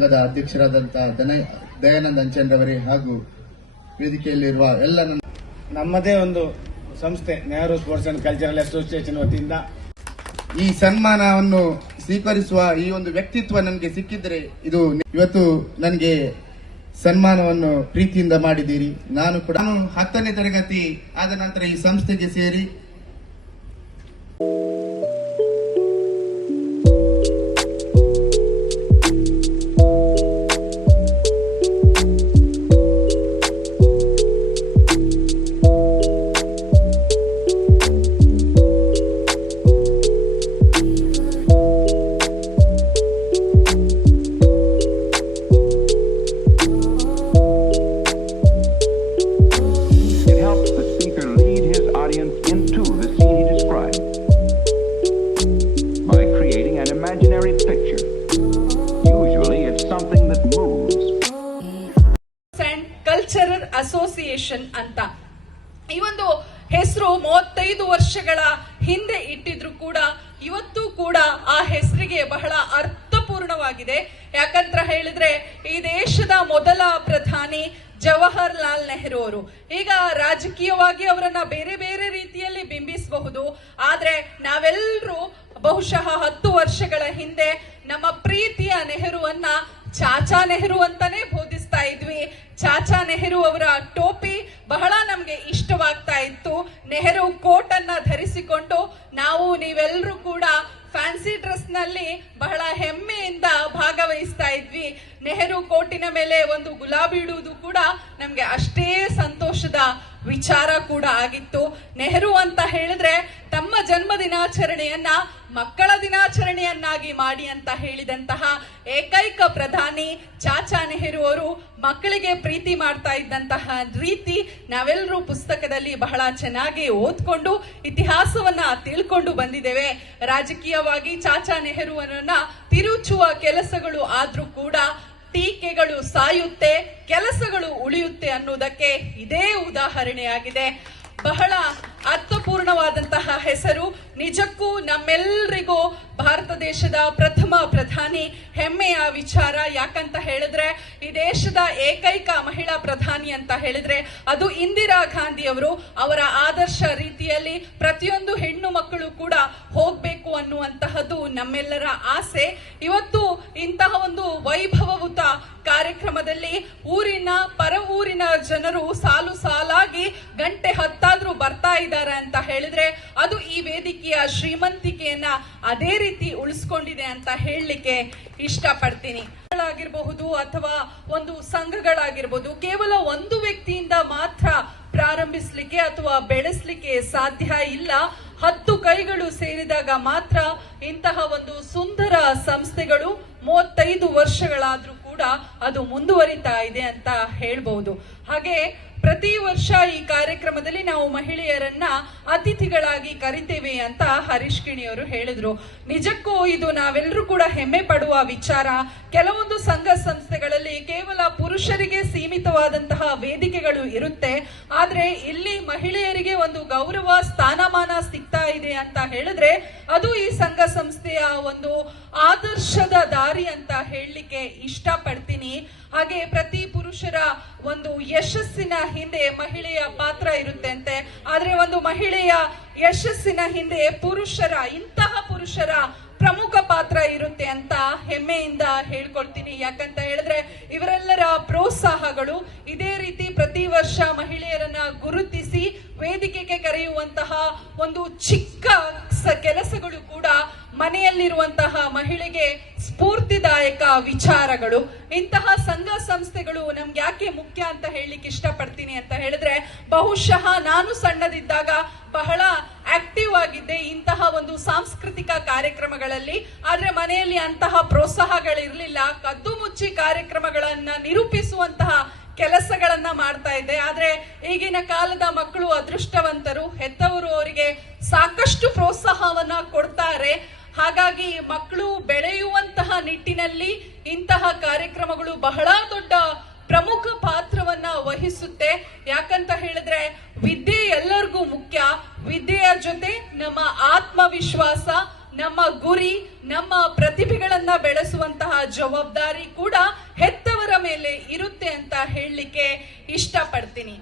ಸಂಘದ ಅಧ್ಯಕ್ಷರಾದಂತಹ ದಯಾನಂದ ಅಂಚನ್ರವರೇ ಹಾಗೂ ವೇದಿಕೆಯಲ್ಲಿರುವ ಎಲ್ಲ ನಮ್ಮದೇ ಒಂದು ಸಂಸ್ಥೆ Nehru sports and cultural association ವತಿಯಿಂದ ಈ ಸನ್ಮಾನವನ್ನು ಸ್ವೀಕರಿಸುವ ಈ ಒಂದು ವ್ಯಕ್ತಿತ್ವ ನನಗೆ ಸಿಕ್ಕಿದ್ರೆ ಇದು ಇವತ್ತು ನನಗೆ ಸನ್ಮಾನವನ್ನು ಪ್ರೀತಿಯಿಂದ ಮಾಡಿದ್ದೀರಿ. ನಾನು 10ನೇ ತರಗತಿ ಆದ ನಂತರ ಈ ಸಂಸ್ಥೆಗೆ ಸೇರಿ ಕಲ್ಚರಲ್ ಅಸೋಸಿಯೇಷನ್ ಅಂತ ಈ ಒಂದು ಹೆಸರು 35 ವರ್ಷಗಳ ಹಿಂದೆ ಇಟ್ಟಿದ್ರು ಕೂಡ ಇವತ್ತು ಕೂಡ ಆ ಹೆಸರಿಗೆ ಬಹಳ ಅರ್ಥಪೂರ್ಣವಾಗಿದೆ. ಯಾಕಂತ ಹೇಳಿದ್ರೆ ಈ ದೇಶದ ಮೊದಲ ಪ್ರಧಾನಿ ಜವಾಹರ್ಲಾಲ್ ನೆಹರು ಅವರು. ಈಗ ರಾಜಕೀಯವಾಗಿ ಅವರನ್ನ ಬೇರೆ ಬೇರೆ ರೀತಿಯಲ್ಲಿ ಬಿಂಬಿಸಬಹುದು, ಆದ್ರೆ ನಾವೆಲ್ಲರೂ ಬಹುಶಃ 10 ವರ್ಷಗಳ ಹಿಂದೆ ನಮ್ಮ ಪ್ರೀತಿಯ ನೆಹರುವನ್ನ ಚಾಚಾ ನೆಹರು ಅಂತಾನೆ ಬೋಧಿಸ್ತಾ ಇದ್ವಿ. ಚಾಚಾ ನೆಹರು ಅವರ ಟೋಪಿ ಬಹಳ ನಮ್ಗೆ ಇಷ್ಟವಾಗ್ತಾ ಇತ್ತು. ನೆಹರು ಕೋಟ್ ಅನ್ನ ಧರಿಸಿಕೊಂಡು ನೀವೆಲ್ಲರೂ ಕೂಡ ಫ್ಯಾನ್ಸಿ ಡ್ರೆಸ್ ನಲ್ಲಿ ಬಹಳ ಹೆಮ್ಮೆಯಿಂದ ಭಾಗವಹಿಸ್ತಾ ಇದ್ವಿ. ನೆಹರು ಕೋಟಿನ ಮೇಲೆ ಒಂದು ಗುಲಾಬಿ ಇಡುವುದು ಕೂಡ ನಮ್ಗೆ ಅಷ್ಟೇ ಸಂತೋಷದ ವಿಚಾರ ಕೂಡ ಆಗಿತ್ತು. ನೆಹರು ಅಂತ ಹೇಳಿದ್ರೆ ತಮ್ಮ ಜನ್ಮ ದಿನಾಚರಣೆಯನ್ನ ಮಕ್ಕಳ ದಿನಾಚರಣೆಯನ್ನಾಗಿ ಮಾಡಿ ಅಂತ ಹೇಳಿದಂತಹ ಏಕೈಕ ಪ್ರಧಾನಿ ಚಾಚಾ ನೆಹರು ಅವರು ಮಕ್ಕಳಿಗೆ ಪ್ರೀತಿ ಮಾಡ್ತಾ ಇದ್ದಂತಹ ರೀತಿ ನಾವೆಲ್ಲರೂ ಪುಸ್ತಕದಲ್ಲಿ ಬಹಳ ಚೆನ್ನಾಗಿ ಓದ್ಕೊಂಡು ಇತಿಹಾಸವನ್ನ ತಿಳ್ಕೊಂಡು ಬಂದಿದ್ದೇವೆ. ರಾಜಕೀಯವಾಗಿ ಚಾಚಾ ನೆಹರುವನ್ನ ತಿರುಚುವ ಕೆಲಸಗಳು ಆದ್ರೂ ಕೂಡ ಟೀಕೆಗಳು ಸಾಯುತ್ತೆ, ಕೆಲಸಗಳು ಉಳಿಯುತ್ತೆ ಅನ್ನೋದಕ್ಕೆ ಇದೇ ಉದಾಹರಣೆಯಾಗಿದೆ. ಬಹಳ ಅರ್ಥಪೂರ್ಣವಾದಂತಹ ಹೆಸರು. ನಿಜಕ್ಕೂ ನಮ್ಮೆಲ್ಲರಿಗೂ ಭಾರತ ದೇಶದ ಪ್ರಥಮ ಪ್ರಧಾನಿ ಹೆಮ್ಮೆಯ ವಿಚಾರ. ಯಾಕಂತ ಹೇಳಿದ್ರೆ ಈ ದೇಶದ ಏಕೈಕ ಮಹಿಳಾ ಪ್ರಧಾನಿ ಅಂತ ಹೇಳಿದ್ರೆ ಅದು ಇಂದಿರಾ ಗಾಂಧಿ ಅವರು. ಅವರ ಆದರ್ಶ ರೀತಿಯಲ್ಲಿ ಪ್ರತಿಯೊಂದು ಹೆಣ್ಣು ಮಕ್ಕಳು ಕೂಡ ಹೋಗ್ಬೇಕು ಅನ್ನುವಂತಹದ್ದು ನಮ್ಮೆಲ್ಲರ ಆಸೆ. ಇವತ್ತು ಇಂತಹ ಒಂದು ವೈಭವಯುತ ಕಾರ್ಯಕ್ರಮದಲ್ಲಿ ಊರಿನ ಪರ ಊರಿನ ಜನರು ಸಾಲು ಸಾಲಾಗಿ ಗಂಟೆ ಹತ್ತಾದ್ರೂ ಬರ್ತಾ ಇದ್ದಾರೆ ಅಂತ ಹೇಳಿದ್ರೆ ಅದು ಈ ವೇದಿಕೆಯ ಶ್ರೀಮಂತಿಕೆಯನ್ನ ಅದೇ ರೀತಿ ಉಳಿಸ್ಕೊಂಡಿದೆ ಅಂತ ಹೇಳಲಿಕ್ಕೆ ಇಷ್ಟಪಡ್ತೀನಿ. ಆಗಿರಬಹುದು ಅಥವಾ ಒಂದು ಸಂಘಗಳಾಗಿರ್ಬೋದು, ಕೇವಲ ಒಂದು ವ್ಯಕ್ತಿಯಿಂದ ಮಾತ್ರ ಪ್ರಾರಂಭಿಸ್ಲಿಕ್ಕೆ ಅಥವಾ ಬೆಳೆಸಲಿಕ್ಕೆ ಸಾಧ್ಯ ಇಲ್ಲ. 10 ಕೈಗಳು ಸೇರಿದಾಗ ಮಾತ್ರ ಇಂತಹ ಒಂದು ಸುಂದರ ಸಂಸ್ಥೆಗಳು 35 ವರ್ಷಗಳಾದ್ರೂ ಕೂಡ ಅದು ಮುಂದುವರಿತಾ ಇದೆ ಅಂತ ಹೇಳ್ಬಹುದು. ಹಾಗೆ ಪ್ರತಿ ವರ್ಷ ಈ ಕಾರ್ಯಕ್ರಮದಲ್ಲಿ ನಾವು ಮಹಿಳೆಯರನ್ನ ಅತಿಥಿಗಳಾಗಿ ಕರಿತೇವೆ ಅಂತ ಹರೀಶ್ ಕಿಣಿಯವರು ಹೇಳಿದ್ರು. ನಿಜಕ್ಕೂ ಇದು ನಾವೆಲ್ಲರೂ ಕೂಡ ಹೆಮ್ಮೆ ಪಡುವ ವಿಚಾರ. ಕೆಲವೊಂದು ಸಂಘ ಸಂಸ್ಥೆಗಳಲ್ಲಿ ಕೇವಲ ಪುರುಷರಿಗೆ ಸೀಮಿತವಾದಂತಹ ವೇದಿಕೆಗಳು ಇರುತ್ತೆ, ಆದ್ರೆ ಇಲ್ಲಿ ಮಹಿಳೆಯರಿಗೆ ಒಂದು ಗೌರವ ಸ್ಥಾನಮಾನ ಸಿಗ್ತಾ ಇದೆ ಅಂತ ಹೇಳಿದ್ರೆ ಅದು ಈ ಸಂಘ ಸಂಸ್ಥೆಯ ಒಂದು ಆದರ್ಶದ ದಾರಿ ಅಂತ ಹೇಳಲಿಕ್ಕೆ ಇಷ್ಟಪಡ್ತೀನಿ. ಹಾಗೆ ಪ್ರತಿ ಪುರುಷರ ಒಂದು ಯಶಸ್ಸಿನ ಹಿಂದೆ ಮಹಿಳೆಯ ಪಾತ್ರ ಇರುತ್ತೆ ಅಂತೆ, ಆದ್ರೆ ಒಂದು ಮಹಿಳೆಯ ಯಶಸ್ಸಿನ ಹಿಂದೆ ಇಂತಹ ಪುರುಷರ ಪ್ರಮುಖ ಪಾತ್ರ ಇರುತ್ತೆ ಅಂತ ಹೆಮ್ಮೆಯಿಂದ ಹೇಳ್ಕೊಳ್ತೀನಿ. ಯಾಕಂತ ಹೇಳಿದ್ರೆ ಇವರೆಲ್ಲರ ಪ್ರೋತ್ಸಾಹಗಳು ಇದೇ ರೀತಿ ಪ್ರತಿ ವರ್ಷ ಮಹಿಳೆಯರನ್ನ ಗುರುತಿಸಿ ವೇದಿಕೆಗೆ ಕರೆಯುವಂತಹ ಒಂದು ಚಿಕ್ಕ ಕೆಲಸಗಳು ಕೂಡ ಮನೆಯಲ್ಲಿರುವಂತಹ ಮಹಿಳೆಗೆ ಸ್ಫೂರ್ತಿದಾಯಕ ವಿಚಾರಗಳು. ಇಂತಹ ಸಂಘ ಸಂಸ್ಥೆಗಳು ನಮ್ಗೆ ಯಾಕೆ ಮುಖ್ಯ ಅಂತ ಹೇಳಲಿಕ್ಕೆ ಇಷ್ಟಪಡ್ತೀನಿ ಅಂತ ಹೇಳಿದ್ರೆ ಬಹುಶಃ ನಾನು ಸಣ್ಣದಿದ್ದಾಗ ಬಹಳ ಆಕ್ಟಿವ್ ಆಗಿದ್ದೆ ಇಂತಹ ಒಂದು ಸಾಂಸ್ಕೃತಿಕ ಕಾರ್ಯಕ್ರಮಗಳಲ್ಲಿ. ಆದ್ರೆ ಮನೆಯಲ್ಲಿ ಅಂತಹ ಪ್ರೋತ್ಸಾಹಗಳಿರ್ಲಿಲ್ಲ. ಕದ್ದು ಮುಚ್ಚಿ ಕಾರ್ಯಕ್ರಮಗಳನ್ನ ನಿರೂಪಿಸುವಂತಹ ಕೆಲಸಗಳನ್ನ ಮಾಡ್ತಾ ಇದ್ದೆ. ಆದ್ರೆ ಈಗಿನ ಕಾಲದ ಮಕ್ಕಳು ಅದೃಷ್ಟವಂತರು, ಹೆತ್ತವರು ಅವರಿಗೆ ಸಾಕಷ್ಟು ಪ್ರೋತ್ಸಾಹವನ್ನ ಕೊಡ್ತಾರೆ. ಹಾಗಾಗಿ ಮಕ್ಕಳು ಬೆಳೆಯುವಂತಹ ನಿಟ್ಟಿನಲ್ಲಿ ಇಂತಹ ಕಾರ್ಯಕ್ರಮಗಳು ಬಹಳ ದೊಡ್ಡ ಪ್ರಮುಖ ಪಾತ್ರವನ್ನ ವಹಿಸುತ್ತೆ. ಯಾಕಂತ ಹೇಳಿದ್ರೆ ವಿದ್ಯೆ ಎಲ್ಲರಿಗೂ ಮುಖ್ಯ. ವಿದ್ಯೆಯ ಜೊತೆ ನಮ್ಮ ಆತ್ಮವಿಶ್ವಾಸ, ನಮ್ಮ ಗುರಿ, ನಮ್ಮ ಪ್ರತಿಭೆಗಳನ್ನ ಬೆಳೆಸುವಂತಹ ಜವಾಬ್ದಾರಿ ಕೂಡ ಇಷ್ಟಪಡ್ತೀನಿ.